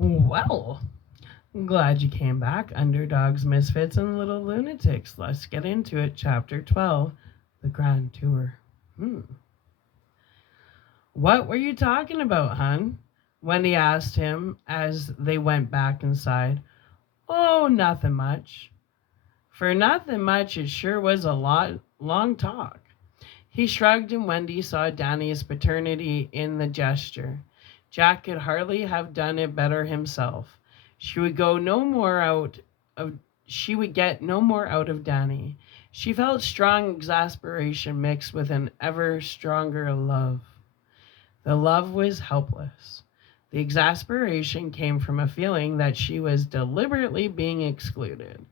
Well, glad you came back, underdogs, misfits, and little lunatics. Let's get into it. Chapter 12, The Grand Tour. Hmm. What were you talking about, hun? Wendy asked him as they went back inside. Oh, nothing much. For nothing much, it sure was a long talk. He shrugged, and Wendy saw Danny's paternity in the gesture. Jack could hardly have done it better himself. She would go no more out of she would get no more out of Danny. She felt strong exasperation mixed with an ever stronger love. The love was helpless. The exasperation came from a feeling that she was deliberately being excluded.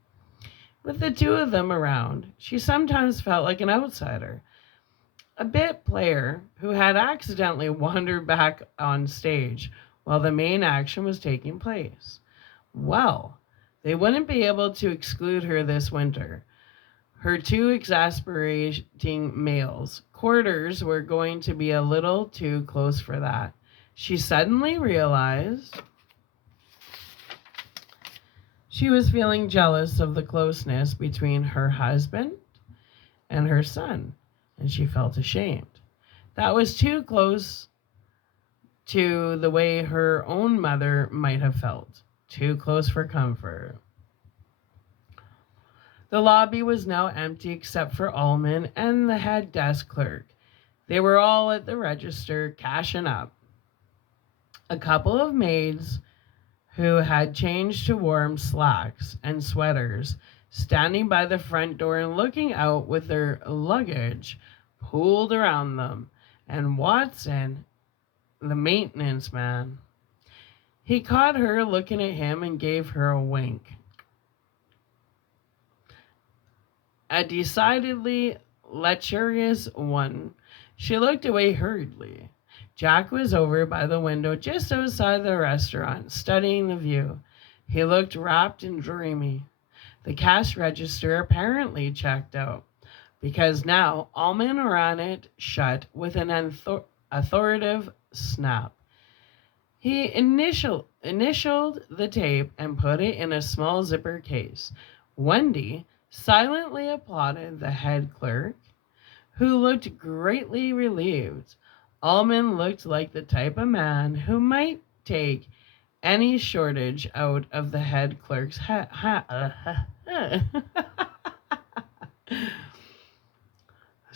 With the two of them around, she sometimes felt like an outsider, a bit player who had accidentally wandered back on stage while the main action was taking place. Well, they wouldn't be able to exclude her this winter. Her two exasperating males, quarters, were going to be a little too close for that. She suddenly realized she was feeling jealous of the closeness between her husband and her son, and she felt ashamed. That was too close to the way her own mother might have felt, too close for comfort. The lobby was now empty except for Allman and the head desk clerk. They were all at the register cashing up. A couple of maids who had changed to warm slacks and sweaters, standing by the front door and looking out with their luggage pooled around them, and Watson, the maintenance man. He caught her looking at him and gave her a wink. A decidedly lecherous one. She looked away hurriedly. Jack was over by the window just outside the restaurant, studying the view. He looked rapt and dreamy. The cash register apparently checked out, because now Allman ran it shut with an authoritative snap. He initialed the tape and put it in a small zipper case. Wendy silently applauded the head clerk, who looked greatly relieved. Allman looked like the type of man who might take any shortage out of the head clerk's Let's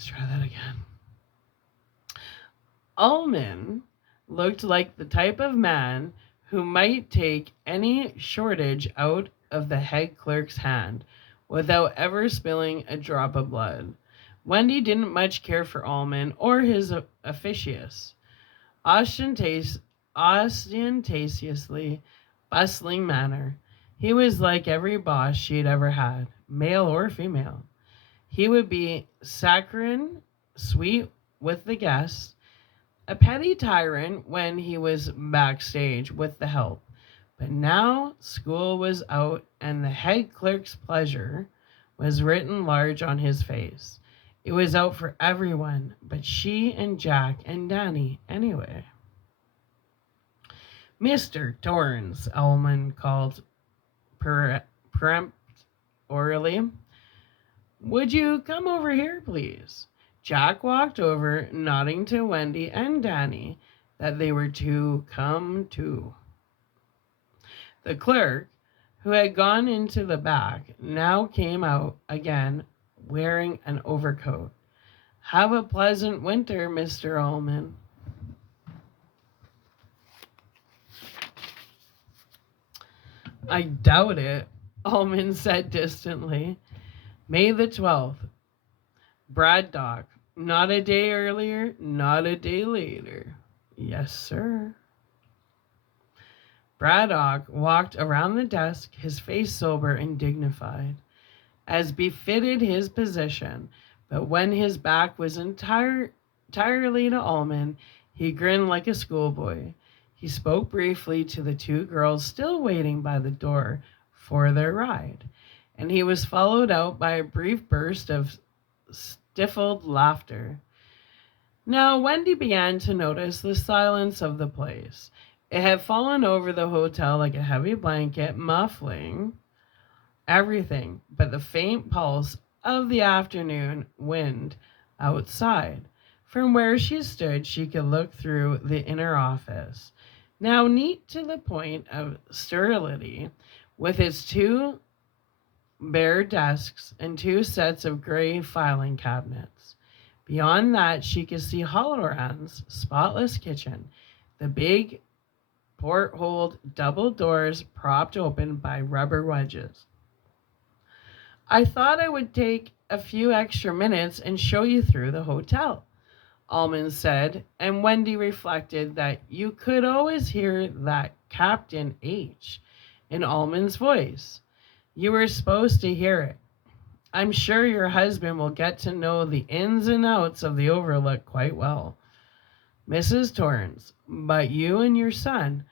try that again. Allman looked like the type of man who might take any shortage out of the head clerk's hand without ever spilling a drop of blood. Wendy didn't much care for Allman or his officious, ostentatiously bustling manner. He was like every boss she'd ever had, male or female. He would be saccharine, sweet with the guests, a petty tyrant when he was backstage with the help. But now school was out and the head clerk's pleasure was written large on his face. It was out for everyone but she and Jack and Danny anyway. Mr. Torrance, Allman called peremptorily. Would you come over here, please? Jack walked over, nodding to Wendy and Danny that they were to come too. The clerk, who had gone into the back, now came out again wearing an overcoat. Have a pleasant winter, Mr. Allman. I doubt it, Allman said distantly. May the 12th. Braddock. Not a day earlier, not a day later. Yes, sir. Braddock walked around the desk, his face sober and dignified, as befitted his position, but when his back was entirely to Allman, he grinned like a schoolboy. He spoke briefly to the two girls still waiting by the door for their ride, and he was followed out by a brief burst of stifled laughter. Now Wendy began to notice the silence of the place. It had fallen over the hotel like a heavy blanket, muffling everything but the faint pulse of the afternoon wind outside. From where she stood, she could look through the inner office, now neat to the point of sterility, with its two bare desks and two sets of gray filing cabinets. Beyond that, she could see Halloran's spotless kitchen, the big port-holed double doors propped open by rubber wedges. I thought I would take a few extra minutes and show you through the hotel, Almond said, and Wendy reflected that you could always hear that Captain H in Almond's voice. You were supposed to hear it. I'm sure your husband will get to know the ins and outs of the Overlook quite well, Mrs. Torrance, but you and your son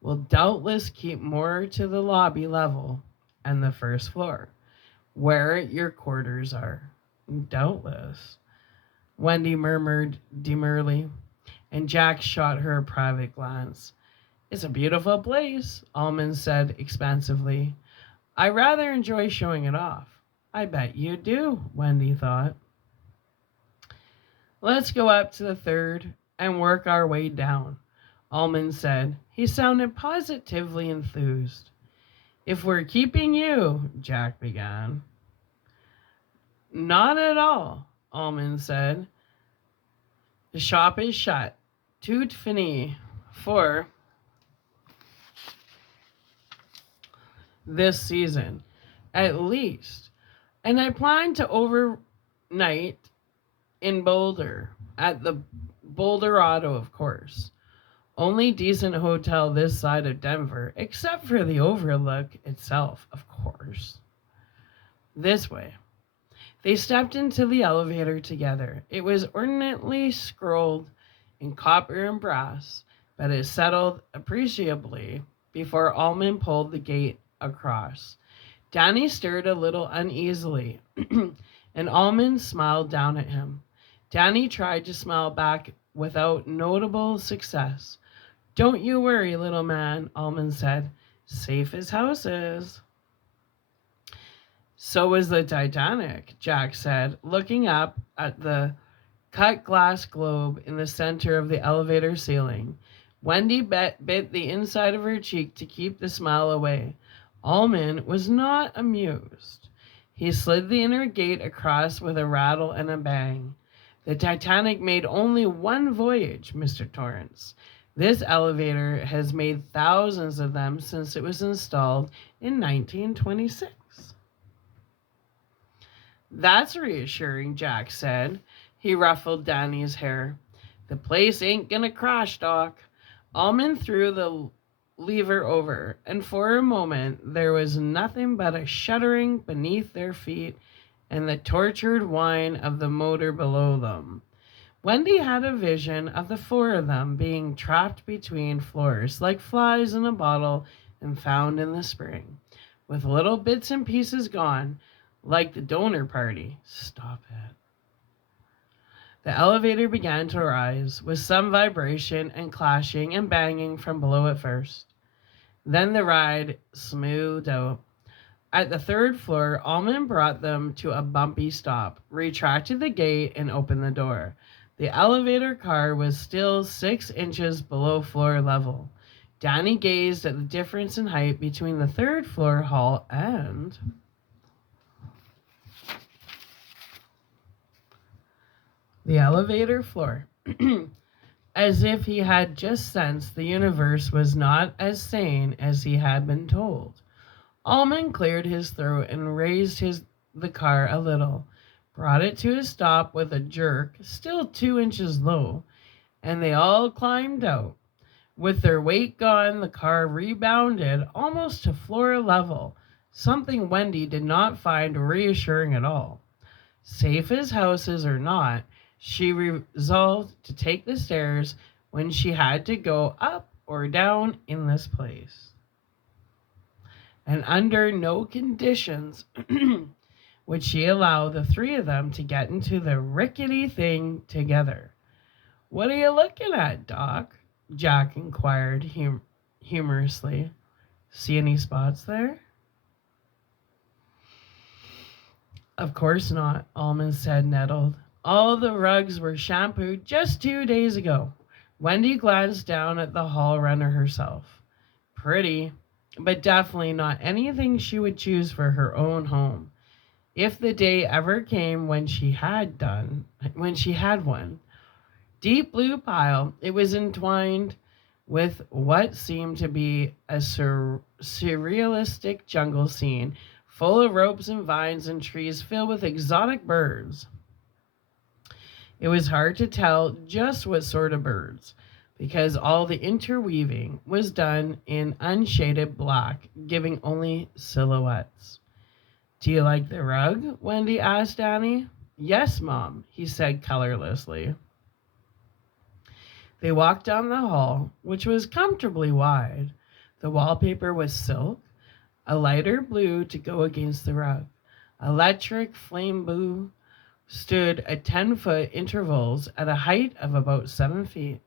will doubtless keep more to the lobby level and the first floor, where your quarters are. Doubtless, Wendy murmured demurely, and Jack shot her a private glance. It's a beautiful place, Almond said expansively. I rather enjoy showing it off. I bet you do, Wendy thought. Let's go up to the third and work our way down, Almond said. He sounded positively enthused. If we're keeping you, Jack began. Not at all, Almond said. The shop is shut. Tout fini for this season, at least. And I plan to overnight in Boulder, at the Boulder Auto, of course. Only decent hotel this side of Denver, except for the Overlook itself, of course. This way. They stepped into the elevator together. It was ornately scrolled in copper and brass, but it settled appreciably before Almond pulled the gate across. Danny stirred a little uneasily, and Almond smiled down at him. Danny tried to smile back without notable success. Don't you worry, little man, Almond said. Safe as houses. So was the Titanic, Jack said, looking up at the cut glass globe in the center of the elevator ceiling. Wendy bit the inside of her cheek to keep the smile away. Almond was not amused. He slid the inner gate across with a rattle and a bang. The Titanic made only one voyage, Mr. Torrance. This elevator has made thousands of them since it was installed in 1926. That's reassuring, Jack said. He ruffled Danny's hair. The place ain't gonna crash, Doc. Almond threw the lever over, and for a moment there was nothing but a shuddering beneath their feet and the tortured whine of the motor below them. Wendy had a vision of the four of them being trapped between floors like flies in a bottle and found in the spring, with little bits and pieces gone, like the donor party. Stop it. The elevator began to rise, with some vibration and clashing and banging from below at first. Then the ride smoothed out. At the third floor, Almond brought them to a bumpy stop, retracted the gate, and opened the door. The elevator car was still 6 inches below floor level. Danny gazed at the difference in height between the third floor hall and the elevator floor, as if he had just sensed the universe was not as sane as he had been told. Almond cleared his throat and raised the car a little, brought it to a stop with a jerk, still 2 inches low, and they all climbed out. With their weight gone, the car rebounded almost to floor level, something Wendy did not find reassuring at all. Safe as houses or not, she resolved to take the stairs when she had to go up or down in this place. And under no conditions would she allow the three of them to get into the rickety thing together. What are you looking at, Doc? Jack inquired humorously. See any spots there? Of course not, Almond said, nettled. All the rugs were shampooed just 2 days ago. Wendy glanced down at the hall runner herself. Pretty, but definitely not anything she would choose for her own home. If the day ever came when she had one. Deep blue pile, it was entwined with what seemed to be a surrealistic jungle scene, full of ropes and vines and trees filled with exotic birds. It was hard to tell just what sort of birds, because all the interweaving was done in unshaded black, giving only silhouettes. Do you like the rug? Wendy asked Danny. Yes, Mom, he said colorlessly. They walked down the hall, which was comfortably wide. The wallpaper was silk, a lighter blue to go against the rug. Electric flame blue stood at 10-foot intervals at a height of about 7 feet,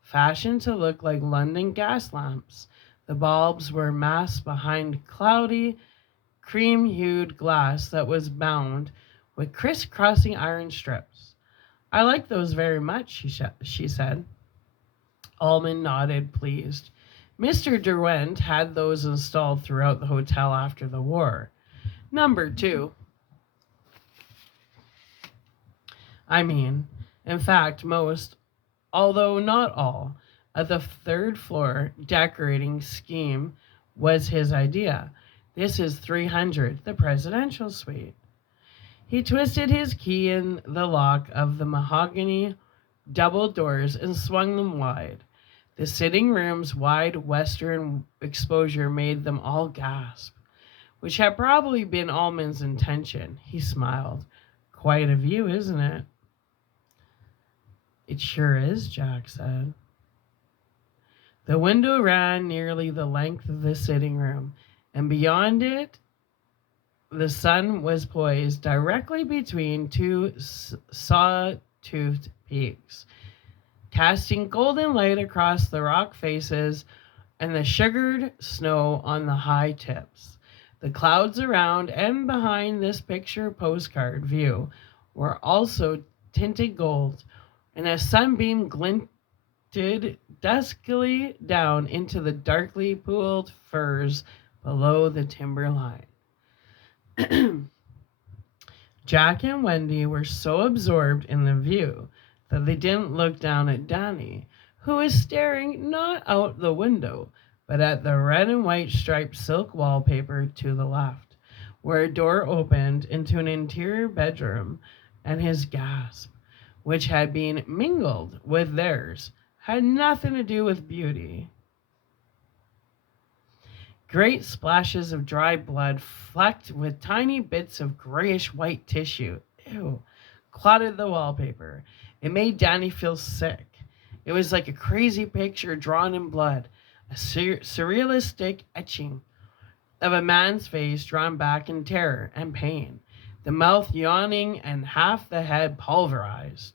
fashioned to look like London gas lamps. The bulbs were masked behind cloudy, cream-hued glass that was bound with crisscrossing iron strips. I like those very much, she said. Almond nodded, pleased. Mr. Derwent had those installed throughout the hotel after the war. Number 2. In fact, most, although not all, of the third floor decorating scheme was his idea. This is 300, the presidential suite. He twisted his key in the lock of the mahogany double doors and swung them wide. The sitting room's wide western exposure made them all gasp, which had probably been Almond's intention. He smiled. Quite a view, isn't it? It sure is, Jack said. The window ran nearly the length of the sitting room, and beyond it, the sun was poised directly between two saw-toothed peaks, casting golden light across the rock faces and the sugared snow on the high tips. The clouds around and behind this picture postcard view were also tinted gold, and a sunbeam glinted duskily down into the darkly pooled firs below the timber line. Jack and Wendy were so absorbed in the view that they didn't look down at Danny, who was staring not out the window, but at the red and white striped silk wallpaper to the left, where a door opened into an interior bedroom, and his gasp, which had been mingled with theirs, had nothing to do with beauty. Great splashes of dry blood, flecked with tiny bits of grayish-white tissue, clotted the wallpaper. It made Danny feel sick. It was like a crazy picture drawn in blood, a surrealistic etching of a man's face drawn back in terror and pain, the mouth yawning and half the head pulverized.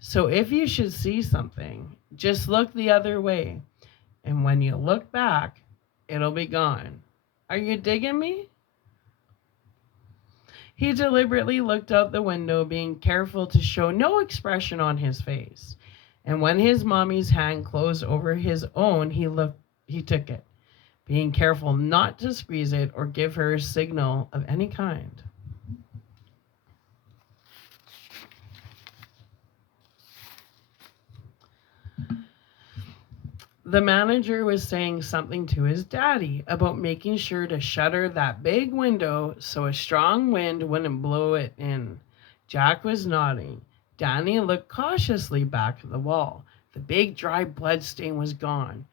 So if you should see something, just look the other way, and when you look back, it'll be gone. Are you digging me? He deliberately looked out the window, being careful to show no expression on his face. And when his mommy's hand closed over his own, he took it, being careful not to squeeze it or give her a signal of any kind. The manager was saying something to his daddy about making sure to shutter that big window so a strong wind wouldn't blow it in. Jack was nodding. Danny looked cautiously back at the wall. The big dry blood stain was gone.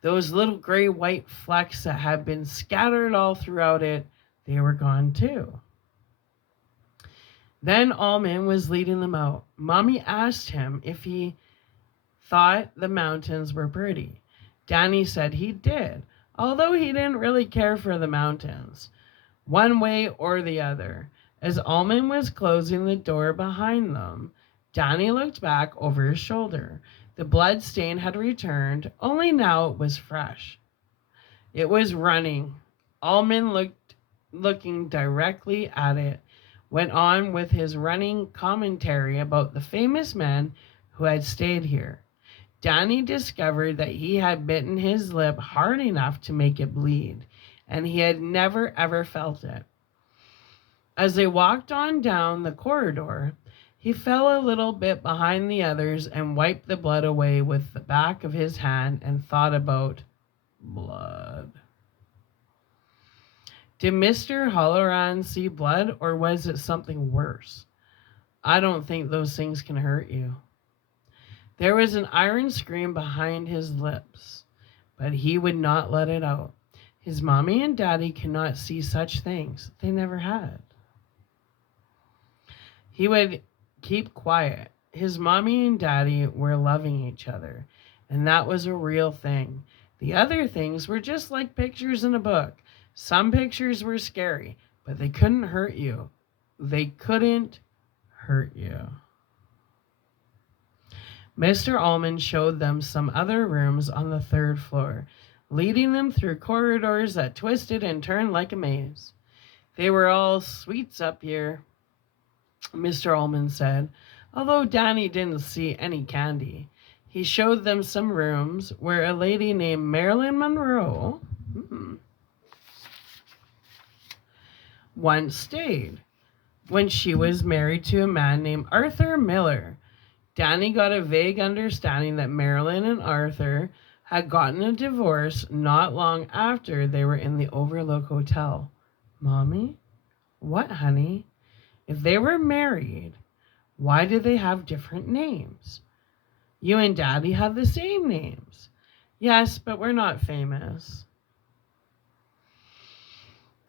Those little gray-white flecks that had been scattered all throughout it, they were gone too. Then Almond was leading them out. Mommy asked him if he thought the mountains were pretty. Danny said he did, although he didn't really care for the mountains, one way or the other. As Almond was closing the door behind them, Danny looked back over his shoulder. The blood stain had returned, only now it was fresh, It was running. Allman looking directly at it, went on with his running commentary about the famous man who had stayed here. Danny discovered that he had bitten his lip hard enough to make it bleed, and he had never ever felt it. As they walked on down the corridor, he fell a little bit behind the others and wiped the blood away with the back of his hand and thought about blood. Did Mr. Halloran see blood, or was it something worse? I don't think those things can hurt you. There was an iron scream behind his lips, but he would not let it out. His mommy and daddy cannot see such things. They never had. He would keep quiet. His mommy and daddy were loving each other, and that was a real thing. The other things were just like pictures in a book. Some pictures were scary, but they couldn't hurt you. They couldn't hurt you. Mr. Allman showed them some other rooms on the third floor, leading them through corridors that twisted and turned like a maze. They were all sweets up here, Mr. Allman said, although Danny didn't see any candy. He showed them some rooms where a lady named Marilyn Monroe once stayed when she was married to a man named Arthur Miller. Danny got a vague understanding that Marilyn and Arthur had gotten a divorce not long after they were in the Overlook Hotel. Mommy? What, honey? If they were married, why did they have different names? You and Daddy have the same names. Yes, but we're not famous.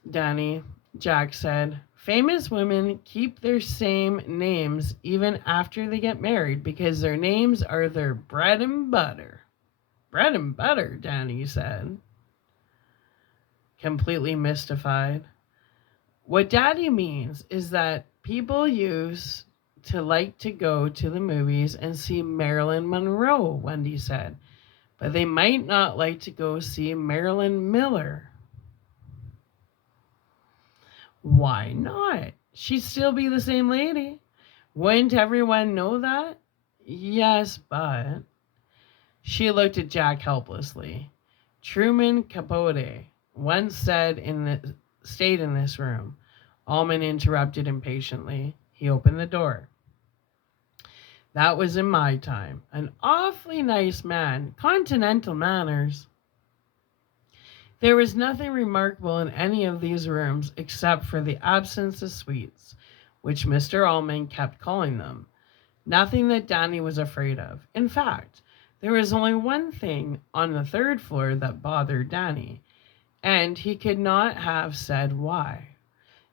Danny, Jack said, famous women keep their same names even after they get married because their names are their bread and butter. Bread and butter, Danny said, completely mystified. What Daddy means is that people used to like to go to the movies and see Marilyn Monroe, Wendy said, but they might not like to go see Marilyn Miller. Why not? She'd still be the same lady. Wouldn't everyone know that? Yes, but... She looked at Jack helplessly. Truman Capote once stayed in this room. Allman interrupted impatiently. He opened the door. That was in my time. An awfully nice man. Continental manners. There was nothing remarkable in any of these rooms except for the absence of suites, which Mr. Allman kept calling them. Nothing that Danny was afraid of. In fact, there was only one thing on the third floor that bothered Danny, and he could not have said why.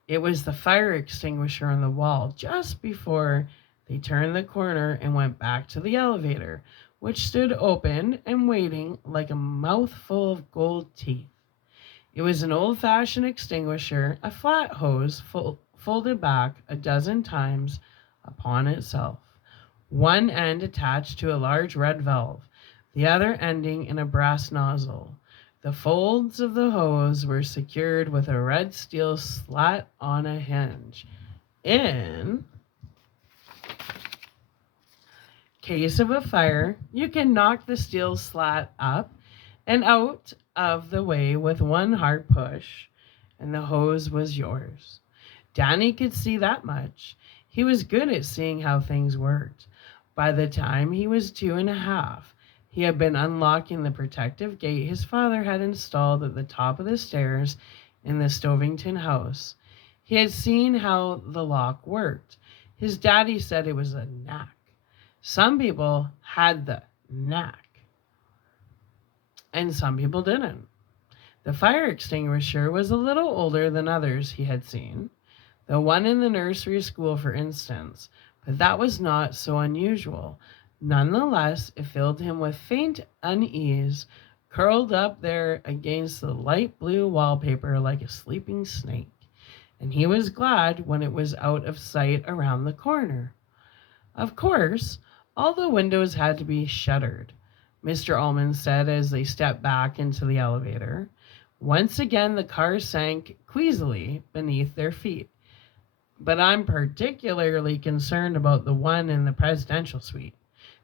It was the fire extinguisher on the wall just before they turned the corner and went back to the elevator, which stood open and waiting like a mouthful of gold teeth. It was an old-fashioned extinguisher, a flat hose folded back a dozen times upon itself, one end attached to a large red valve, the other ending in a brass nozzle. The folds of the hose were secured with a red steel slat on a hinge. In case of a fire, you can knock the steel slat up and out of the way with one hard push, and the hose was yours. Danny could see that much. He was good at seeing how things worked. By the time he was 2.5, he had been unlocking the protective gate his father had installed at the top of the stairs in the Stovington house. He had seen how the lock worked. His daddy said it was a knack. Some people had the knack, and some people didn't. The fire extinguisher was a little older than others he had seen, the one in the nursery school, for instance, but that was not so unusual. Nonetheless, it filled him with faint unease, curled up there against the light blue wallpaper like a sleeping snake, and he was glad when it was out of sight around the corner. Of course, all the windows had to be shuttered, Mr. Allman said as they stepped back into the elevator. Once again, the car sank queasily beneath their feet. But I'm particularly concerned about the one in the presidential suite.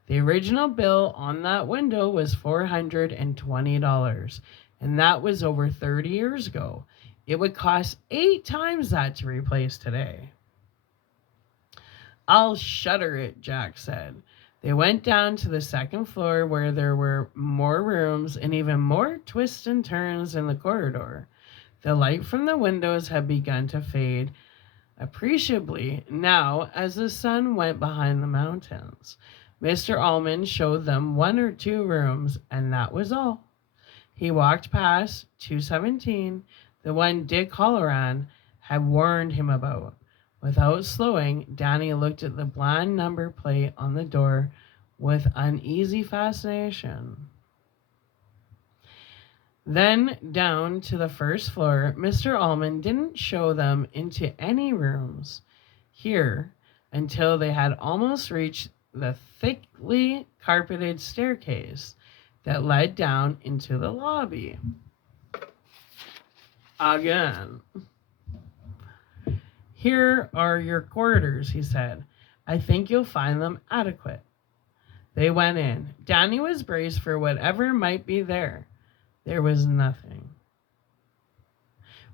The original bill on that window was $420, and that was over 30 years ago. It would cost 8 times that to replace today. I'll shutter it, Jack said. They went down to the second floor where there were more rooms and even more twists and turns in the corridor. The light from the windows had begun to fade appreciably now as the sun went behind the mountains. Mr. Almond showed them 1 or 2 rooms, and that was all. He walked past 217, the one Dick Halloran had warned him about. Without slowing, Danny looked at the bland number plate on the door with uneasy fascination. Then down to the first floor, Mr. Almond didn't show them into any rooms here until they had almost reached the thickly carpeted staircase that led down into the lobby. Again. Here are your quarters, he said. I think you'll find them adequate. They went in. Danny was braced for whatever might be there. There was nothing.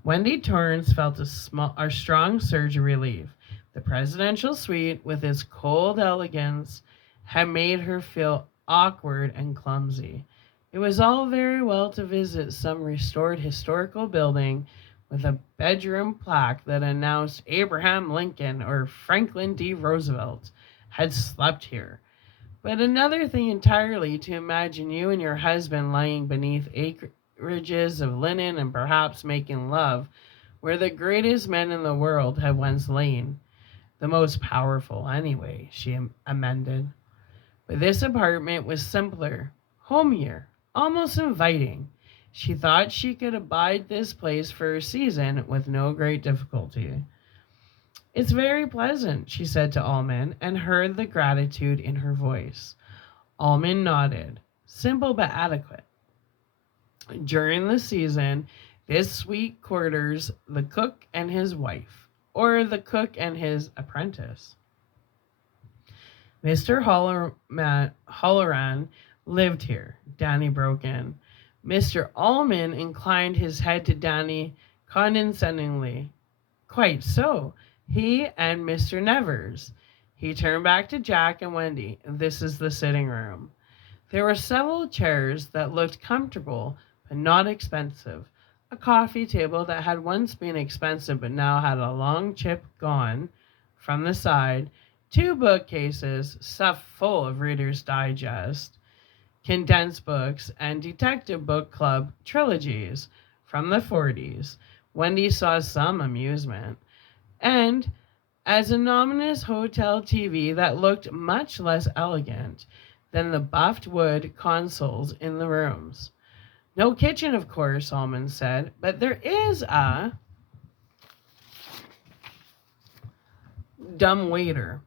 Wendy Torrance felt a strong surge of relief. The presidential suite, with its cold elegance, had made her feel awkward and clumsy. It was all very well to visit some restored historical building with a bedroom plaque that announced Abraham Lincoln or Franklin D. Roosevelt had slept here. But another thing entirely to imagine you and your husband lying beneath acreages of linen and perhaps making love where the greatest men in the world had once lain. The most powerful, anyway, she amended. But this apartment was simpler, homier, almost inviting. She thought she could abide this place for a season with no great difficulty. It's very pleasant, she said to Almond, and heard the gratitude in her voice. Almond nodded. Simple but adequate. During the season, this suite quarters the cook and his wife, or the cook and his apprentice. Mr. Halloran lived here, Danny broke in. Mr. Almond inclined his head to Danny condescendingly. Quite so. He and Mr. Nevers. He turned back to Jack and Wendy. This is the sitting room. There were several chairs that looked comfortable but not expensive. A coffee table that had once been expensive but now had a long chip gone from the side. 2 bookcases stuffed full of Reader's Digest, condensed books, and detective book club trilogies from the 40s. Wendy saw some amusement. And as an ominous hotel TV that looked much less elegant than the buffed wood consoles in the rooms. No kitchen, of course, Almond said, but there is a dumb waiter.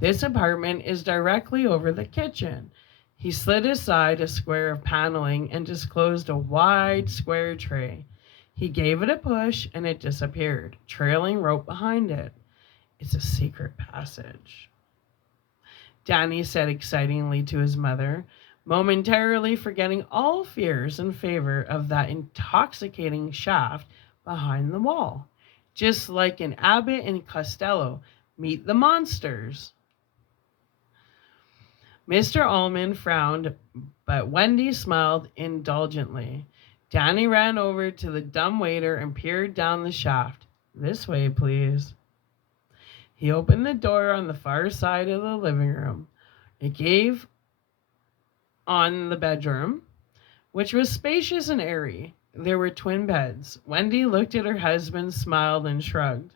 This apartment is directly over the kitchen. He slid aside a square of paneling and disclosed a wide square tray. He gave it a push and it disappeared, trailing rope behind it. It's a secret passage, Danny said excitingly to his mother, momentarily forgetting all fears in favor of that intoxicating shaft behind the wall. Just like in Abbott and Costello, meet the monsters. Mr. Almond frowned, but Wendy smiled indulgently. Danny ran over to the dumbwaiter and peered down the shaft. This way, please. He opened the door on the far side of the living room. It gave on the bedroom, which was spacious and airy. There were twin beds. Wendy looked at her husband, smiled, and shrugged.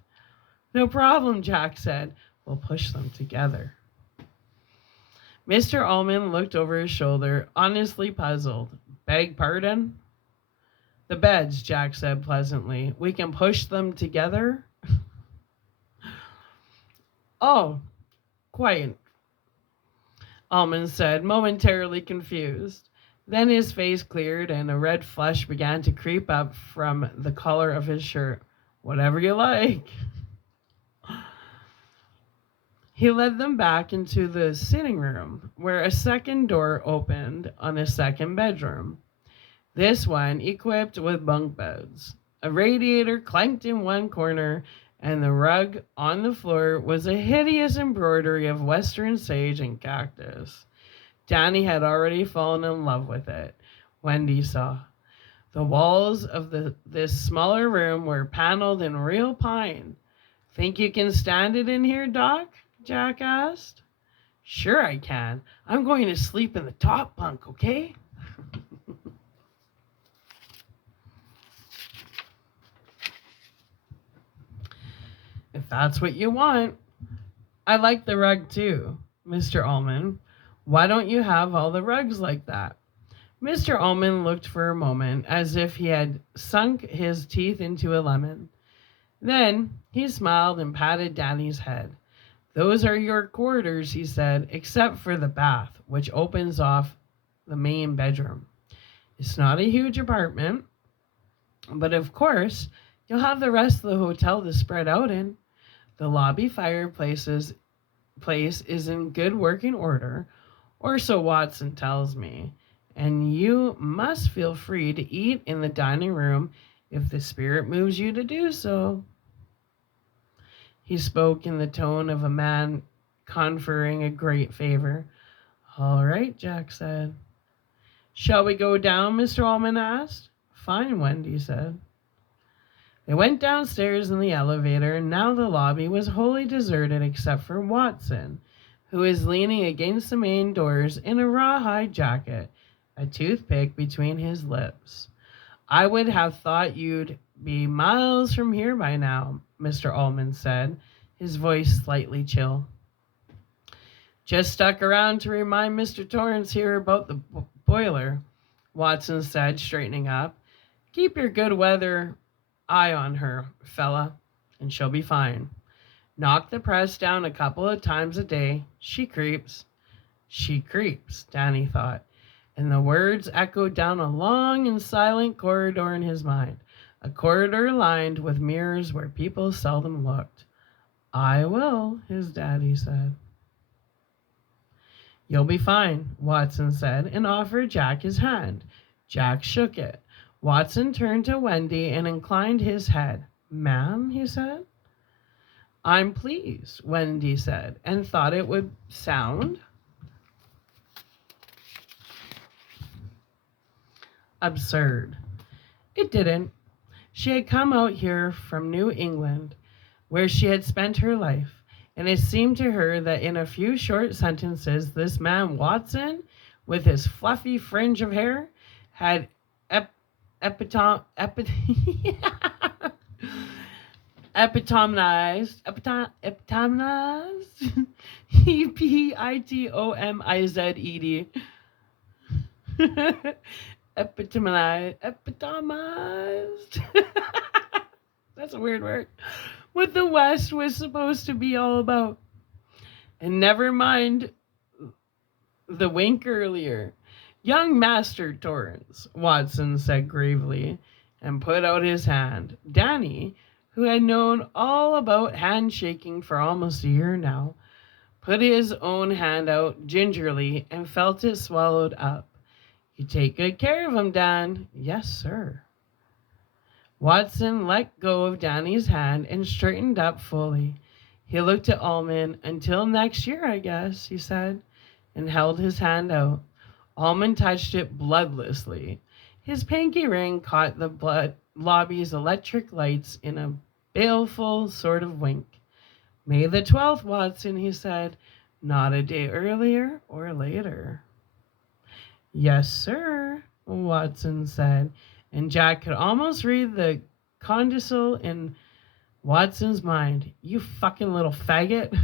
No problem, Jack said. We'll push them together. Mr. Almond looked over his shoulder, honestly puzzled. Beg pardon? The beds, Jack said pleasantly. We can push them together? Oh, quite, Almond said, momentarily confused. Then his face cleared and a red flush began to creep up from the collar of his shirt. Whatever you like. He led them back into the sitting room, where a second door opened on a second bedroom. This one equipped with bunk beds. A radiator clanked in one corner, and the rug on the floor was a hideous embroidery of western sage and cactus. Danny had already fallen in love with it, Wendy saw. The walls of this smaller room were paneled in real pine. Think you can stand it in here, Doc? Jack asked. Sure I can. I'm going to sleep in the top bunk, okay? If that's what you want. I like the rug too, Mr. Allman. Why don't you have all the rugs like that? Mr. Allman looked for a moment as if he had sunk his teeth into a lemon. Then he smiled and patted Danny's head. Those are your quarters, he said, except for the bath, which opens off the main bedroom. It's not a huge apartment, but of course, you'll have the rest of the hotel to spread out in. The lobby place is in good working order, or so Watson tells me, and you must feel free to eat in the dining room if the spirit moves you to do so. He spoke in the tone of a man conferring a great favor. All right, Jack said. Shall we go down, Mr. Allman asked. Fine, Wendy said. They went downstairs in the elevator, and now the lobby was wholly deserted except for Watson, who was leaning against the main doors in a rawhide jacket, a toothpick between his lips. I would have thought you'd be miles from here by now, Mr. Allman said, his voice slightly chill. Just stuck around to remind Mr. Torrance here about the boiler, Watson said, straightening up. Keep your good weather eye on her, fella, and she'll be fine. Knock the press down a couple of times a day. She creeps. She creeps, Danny thought, and the words echoed down a long and silent corridor in his mind, a corridor lined with mirrors where people seldom looked. I will, his daddy said. You'll be fine, Watson said, and offered Jack his hand. Jack shook it. Watson turned to Wendy and inclined his head. Ma'am, he said. I'm pleased, Wendy said, and thought it would sound absurd. It didn't. She had come out here from New England, where she had spent her life, and it seemed to her that in a few short sentences this man Watson, with his fluffy fringe of hair, had epitomized epitomized epitomized that's a weird word, what the West was supposed to be all about. And never mind the wink earlier. Young Master Torrance, Watson said gravely, and put out his hand. Danny, who had known all about handshaking for almost a year now, put his own hand out gingerly and felt it swallowed up. You take good care of him, Dan. Yes, sir. Watson let go of Danny's hand and straightened up fully. He looked at Allman. Until next year, I guess, he said, and held his hand out. Allman touched it bloodlessly. His pinky ring caught the lobby's electric lights in a baleful sort of wink. May the 12th, Watson, he said, not a day earlier or later. Yes, sir, Watson said, and Jack could almost read the codicil in Watson's mind. You fucking little faggot.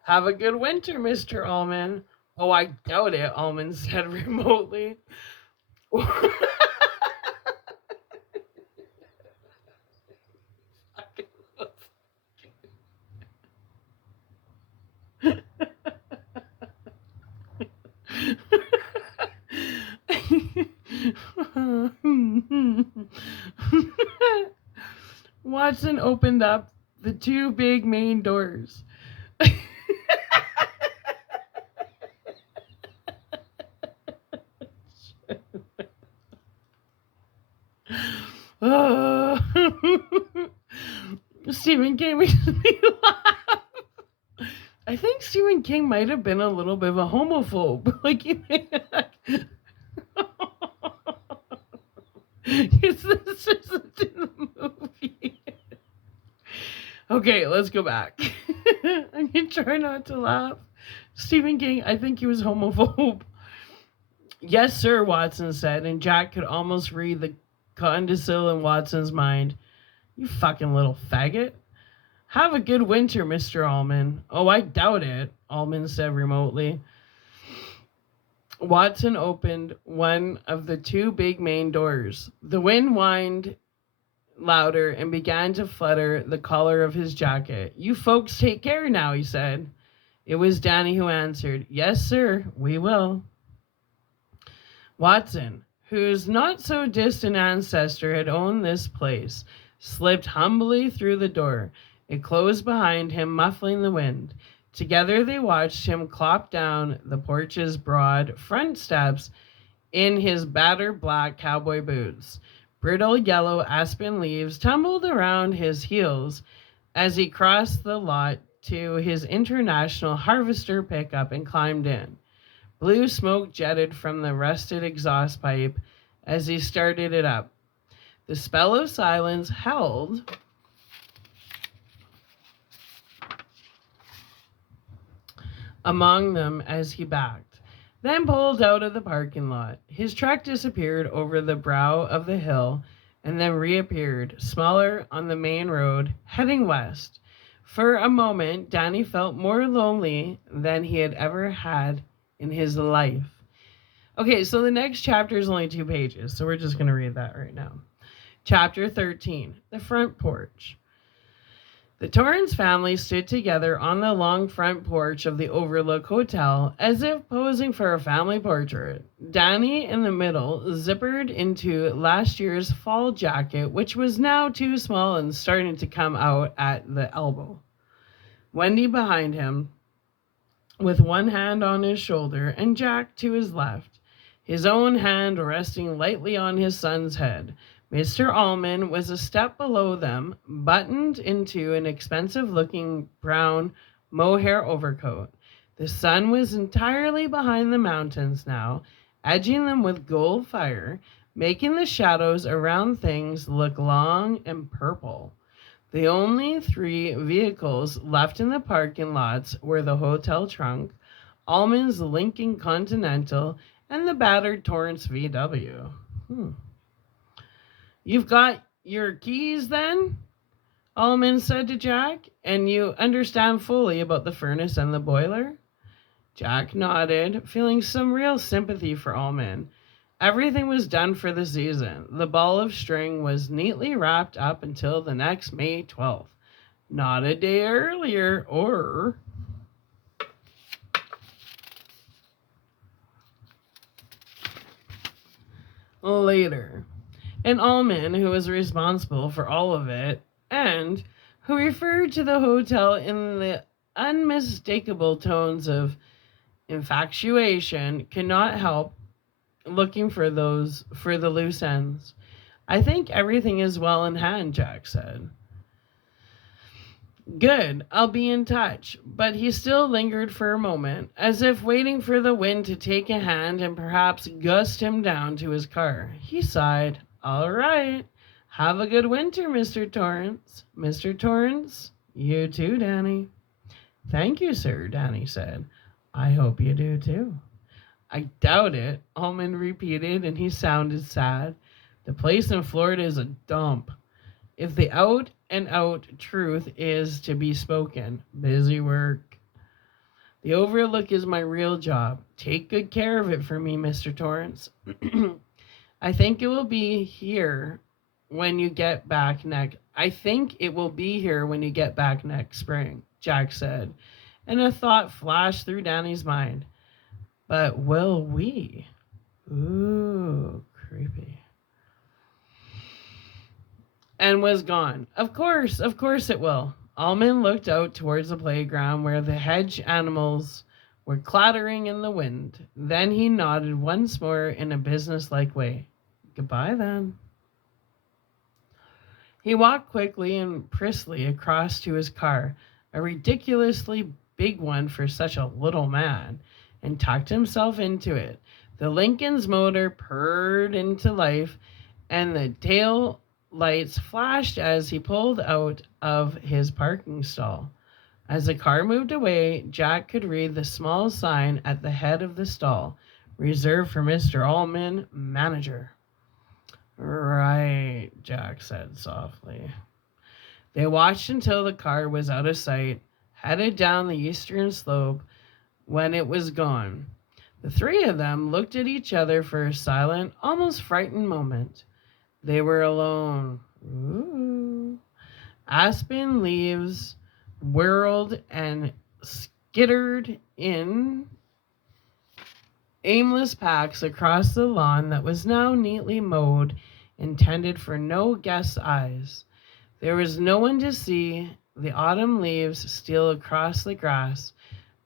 Have a good winter, Mr. Allman. Oh, I doubt it, Allman said remotely. Watson opened up the two big main doors. Oh. Stephen King makes me laugh. I think Stephen King might have been a little bit of a homophobe. Like, it's this isn't in the movie. Okay, let's go back. I'm gonna try not to laugh. Stephen King, I think he was homophobe. Yes, sir, Watson said, and Jack could almost read the codicil in Watson's mind. You fucking little faggot. Have a good winter, Mr. Allman. Oh, I doubt it, Allman said remotely. Watson opened one of the two big main doors. The wind whined louder and began to flutter the collar of his jacket. You folks take care now, he said. It was Danny who answered. Yes, sir, we will. Watson, whose not so distant ancestor had owned this place, slipped humbly through the door. It closed behind him, muffling the wind. Together they watched him clop down the porch's broad front steps in his battered black cowboy boots. Brittle yellow aspen leaves tumbled around his heels as he crossed the lot to his International Harvester pickup and climbed in. Blue smoke jetted from the rusted exhaust pipe as he started it up. The spell of silence held among them as he backed, then pulled out of the parking lot. His truck disappeared over the brow of the hill and then reappeared, smaller, on the main road, heading west. For a moment, Danny felt more lonely than he had ever had in his life. Okay, so the next chapter is only 2 pages, so we're just going to read that right now. Chapter 13, The Front Porch. The Torrance family stood together on the long front porch of the Overlook Hotel, as if posing for a family portrait. Danny in the middle, zippered into last year's fall jacket, which was now too small and starting to come out at the elbow. Wendy behind him, with one hand on his shoulder, and Jack to his left, his own hand resting lightly on his son's head. Mr. Allman was a step below them, buttoned into an expensive-looking brown mohair overcoat. The sun was entirely behind the mountains now, edging them with gold fire, making the shadows around things look long and purple. The only 3 vehicles left in the parking lots were the hotel trunk, Allman's Lincoln Continental, and the battered Torrance VW. You've got your keys then? Allman said to Jack, and you understand fully about the furnace and the boiler? Jack nodded, feeling some real sympathy for Allman. Everything was done for the season. The ball of string was neatly wrapped up until the next May 12th. Not a day earlier, or... later. And Allman, who was responsible for all of it, and who referred to the hotel in the unmistakable tones of infatuation, could not help looking for the loose ends. I think everything is well in hand, Jack said. Good, I'll be in touch. But he still lingered for a moment, as if waiting for the wind to take a hand and perhaps gust him down to his car. He sighed. All right. Have a good winter, Mr. Torrance. Mr. Torrance, you too, Danny. Thank you, sir, Danny said. I hope you do too. I doubt it, Allman repeated, and he sounded sad. The place in Florida is a dump. If the out-and-out truth is to be spoken, busy work. The Overlook is my real job. Take good care of it for me, Mr. Torrance. I think it will be here when you get back next. I think it will be here when you get back next spring, Jack said, and a thought flashed through Danny's mind. But will we? Ooh. and was gone. Of course it will. Almond looked out towards the playground where the hedge animals were clattering in the wind. Then he nodded once more in a businesslike way. Goodbye, then. He walked quickly and briskly across to his car, a ridiculously big one for such a little man, and tucked himself into it. The Lincoln's motor purred into life, and the tail lights flashed as he pulled out of his parking stall. As the car moved away, Jack could read the small sign at the head of the stall, reserved for Mr. Allman, manager. Right, Jack said softly. They watched until the car was out of sight, headed down the eastern slope. When it was gone, the three of them looked at each other for a silent, almost frightened moment. They were alone. Ooh. Aspen leaves whirled and skittered in aimless packs across the lawn that was now neatly mowed, intended for no guest's eyes. There was no one to see the autumn leaves steal across the grass,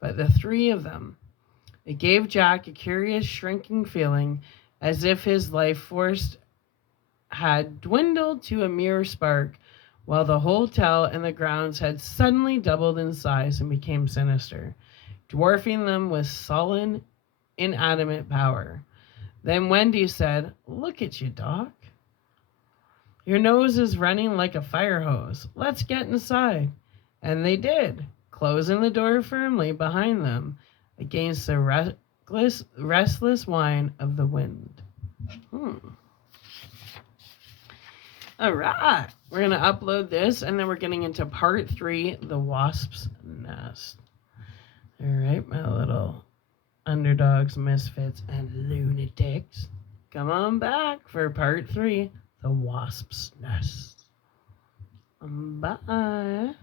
but the three of them. It gave Jack a curious shrinking feeling, as if his life force had dwindled to a mere spark, while the hotel and the grounds had suddenly doubled in size and became sinister, dwarfing them with sullen, inanimate power. Then Wendy said, "Look at you, Doc. Your nose is running like a fire hose. Let's get inside." And they did, closing the door firmly behind them against the restless whine of the wind. All right, we're going to upload this, and then we're getting into part 3, The Wasp's Nest. All right, my little underdogs, misfits, and lunatics. Come on back for part 3, The Wasp's Nest. Bye.